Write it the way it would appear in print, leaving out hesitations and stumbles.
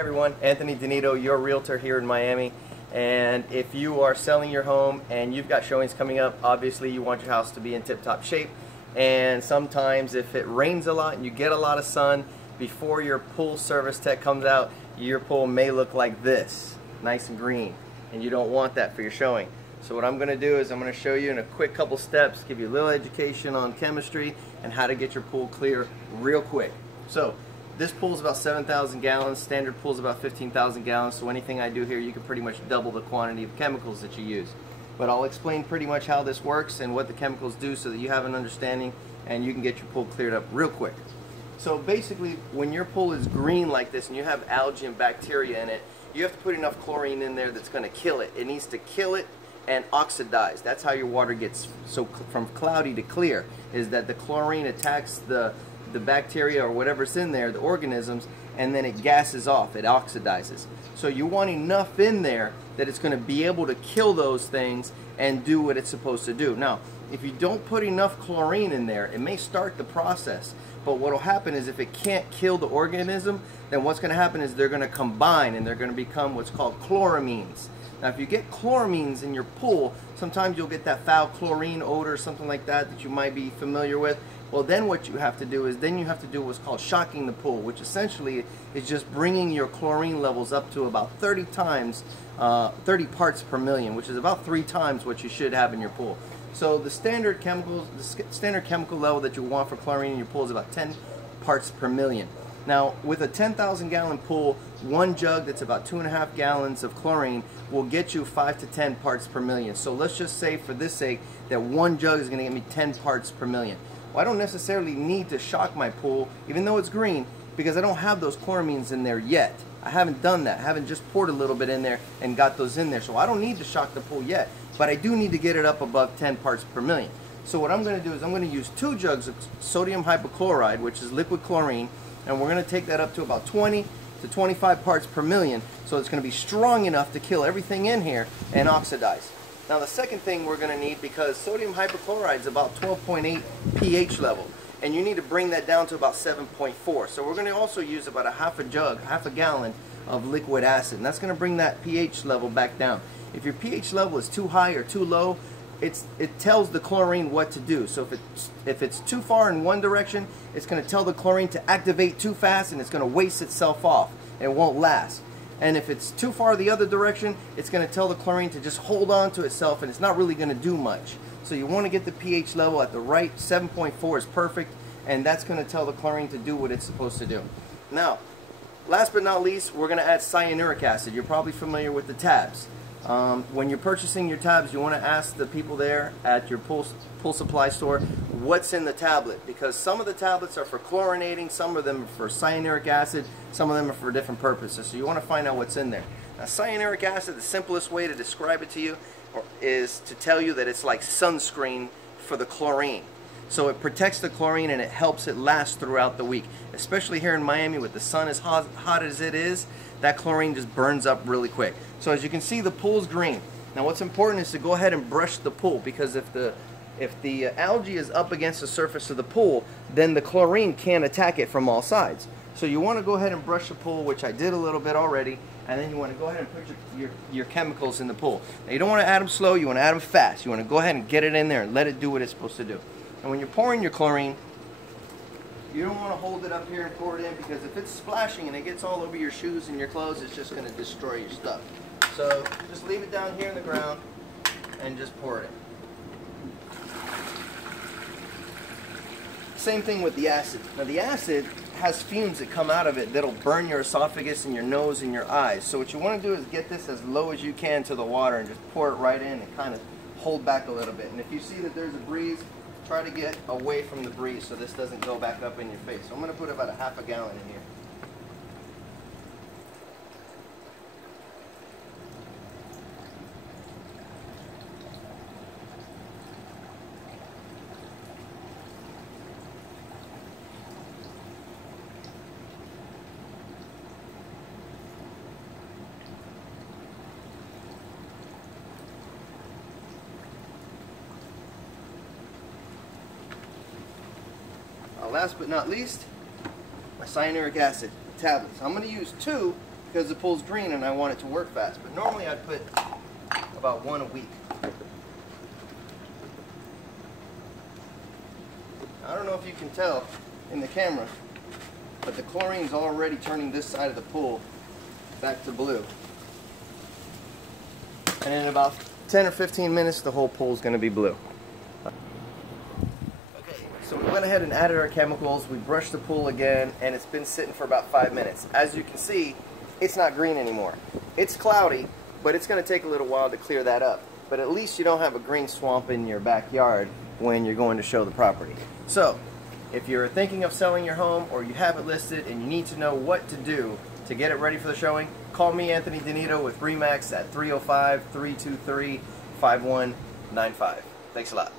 everyone, Anthony Donito, your realtor here in Miami. And if you are selling your home and you've got showings coming up, obviously you want your house to be in tip-top shape. And sometimes if it rains a lot and you get a lot of sun, before your pool service tech comes out, your pool may look like this, nice and green. And you don't want that for your showing. So what I'm going to do is I'm going to show you in a quick couple steps, give you a little education on chemistry and how to get your pool clear real quick. So this pool is about 7,000 gallons, standard pool is about 15,000 gallons, so anything I do here you can pretty much double the quantity of chemicals that you use. But I'll explain pretty much how this works and what the chemicals do so that you have an understanding and you can get your pool cleared up real quick. So basically when your pool is green like this and you have algae and bacteria in it, you have to put enough chlorine in there that's going to kill it. It needs to kill it and oxidize. That's how your water gets so from cloudy to clear, is that the chlorine attacks the bacteria or whatever's in there, the organisms, and then it gases off, it oxidizes. So you want enough in there that it's going to be able to kill those things and do what it's supposed to do. Now, if you don't put enough chlorine in there, it may start the process, but what will happen is if it can't kill the organism, then what's going to happen is they're going to combine and they're going to become what's called chloramines. Now if you get chloramines in your pool, sometimes you'll get that foul chlorine odor, something like that you might be familiar with. Well, then what you have to do is then you have to do what's called shocking the pool, which essentially is just bringing your chlorine levels up to about 30 parts per million, which is about 3 times what you should have in your pool. So the standard chemical level that you want for chlorine in your pool is about 10 parts per million. Now, with a 10,000 gallon pool, one jug that's about 2.5 gallons of chlorine will get you 5 to 10 parts per million. So let's just say, for this sake, that one jug is going to get me 10 parts per million. Well, I don't necessarily need to shock my pool, even though it's green, because I don't have those chloramines in there yet. I haven't done that. I haven't just poured a little bit in there and got those in there. So I don't need to shock the pool yet, but I do need to get it up above 10 parts per million. So what I'm going to do is I'm going to use 2 jugs of sodium hypochlorite, which is liquid chlorine, and we're going to take that up to about 20 to 25 parts per million, so it's going to be strong enough to kill everything in here and oxidize. Now the second thing we're going to need, because sodium hypochlorite is about 12.8 pH level, and you need to bring that down to about 7.4. So we're going to also use about half a gallon of liquid acid, and that's going to bring that pH level back down. If your pH level is too high or too low, it tells the chlorine what to do. So if it's too far in one direction, it's going to tell the chlorine to activate too fast and it's going to waste itself off and it won't last. And if it's too far the other direction, it's going to tell the chlorine to just hold on to itself and it's not really going to do much. So you want to get the pH level at the right 7.4 is perfect, and that's going to tell the chlorine to do what it's supposed to do. Now, last but not least, we're going to add cyanuric acid. You're probably familiar with the tabs. When you're purchasing your tabs, you want to ask the people there at your pool supply store what's in the tablet, because some of the tablets are for chlorinating, some of them are for cyanuric acid, some of them are for different purposes. So you want to find out what's in there. Now, cyanuric acid, the simplest way to describe it to you is to tell you that it's like sunscreen for the chlorine. So it protects the chlorine and it helps it last throughout the week. Especially here in Miami with the sun as hot as it is, that chlorine just burns up really quick. So as you can see, the pool's green. Now what's important is to go ahead and brush the pool, because if the algae is up against the surface of the pool, then the chlorine can't attack it from all sides. So you want to go ahead and brush the pool, which I did a little bit already, and then you want to go ahead and put your chemicals in the pool. Now you don't want to add them slow, you want to add them fast. You want to go ahead and get it in there and let it do what it's supposed to do. And when you're pouring your chlorine, you don't want to hold it up here and pour it in, because if it's splashing and it gets all over your shoes and your clothes, it's just going to destroy your stuff. So just leave it down here in the ground and just pour it in. Same thing with the acid. Now the acid has fumes that come out of it that'll burn your esophagus and your nose and your eyes. So what you want to do is get this as low as you can to the water and just pour it right in and kind of hold back a little bit. And if you see that there's a breeze, try to get away from the breeze so this doesn't go back up in your face. So I'm going to put about half a gallon in here. Last but not least, my cyanuric acid tablets. I'm going to use 2 because the pool's green and I want it to work fast. But normally I'd put about 1 a week. I don't know if you can tell in the camera, but the chlorine's already turning this side of the pool back to blue. And in about 10 or 15 minutes, the whole pool's going to be blue. Okay, so we went ahead and added our chemicals, we brushed the pool again, and it's been sitting for about 5 minutes. As you can see, it's not green anymore. It's cloudy, but it's going to take a little while to clear that up. But at least you don't have a green swamp in your backyard when you're going to show the property. So, if you're thinking of selling your home or you have it listed and you need to know what to do to get it ready for the showing, call me, Anthony Donito, with RE/MAX at 305-323-5195. Thanks a lot.